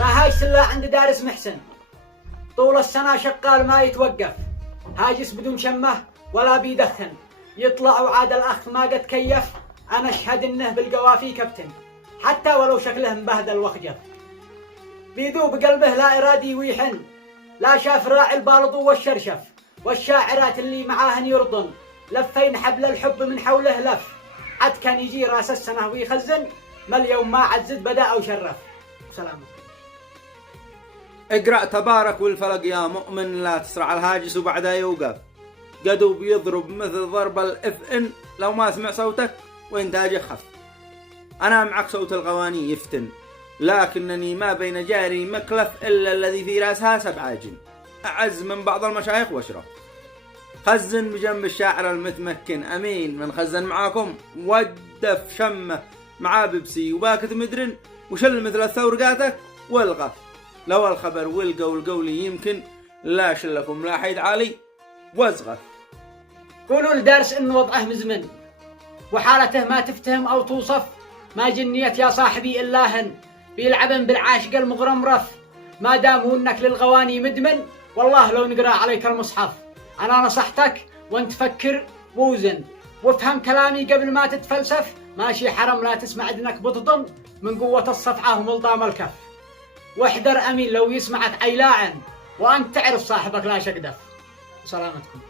ما هاج سلا عند دارس محسن، طول السنة شغال ما يتوقف، هاجس بدون شمه ولا بيدخن، يطلع وعاد الأخ ما قد كيف، أنا أشهد إنه بالقوافي كابتن، حتى ولو شكله مبهدل وخجف، بيذوب قلبه لا إرادي ويحن، لا شاف راعي البالض والشرشف، والشاعرات اللي معاهن يرضن، لفين حبل الحب من حوله لف، عد كان يجي راس السنة ويخزن، ما اليوم ما عزت بدأ أو شرف. سلام. اقرأ تبارك والفلق يا مؤمن، لا تسرع الهاجس وبعدها يوقف، قدو بيضرب مثل ضرب الإفئن لو ما سمع صوتك وإنتاجه خف. أنا معك صوت الغواني يفتن، لكنني ما بين جاري مكلف إلا الذي في راسها 7 جن، أعز من بعض المشايخ واشرف. خزن بجنب الشاعر المتمكن أمين، من خزن معاكم ودف شمه مع بيبسي وباكت مدرن، وشل مثل الثورقاتك والغف، لو الخبر والقول قولي يمكن، لا شلكم لا حيد عالي وازغف. قولوا لدارس إن وضعه مزمن، وحالته ما تفتهم أو توصف، ما جنيت يا صاحبي إلا هن، بيلعبن بالعاشق المغرمرف، ما دام إنك للغواني مدمن، والله لو نقرأ عليك المصحف. أنا نصحتك وانت فكر ووزن، وافهم كلامي قبل ما تتفلسف، ماشي حرم لا تسمع إذنك بتضن، من قوة الصفعة وملطام الكف، واحذر أمين لو يسمعك عيلاعن، وأنت تعرف صاحبك لا شقدف. سلامتكم.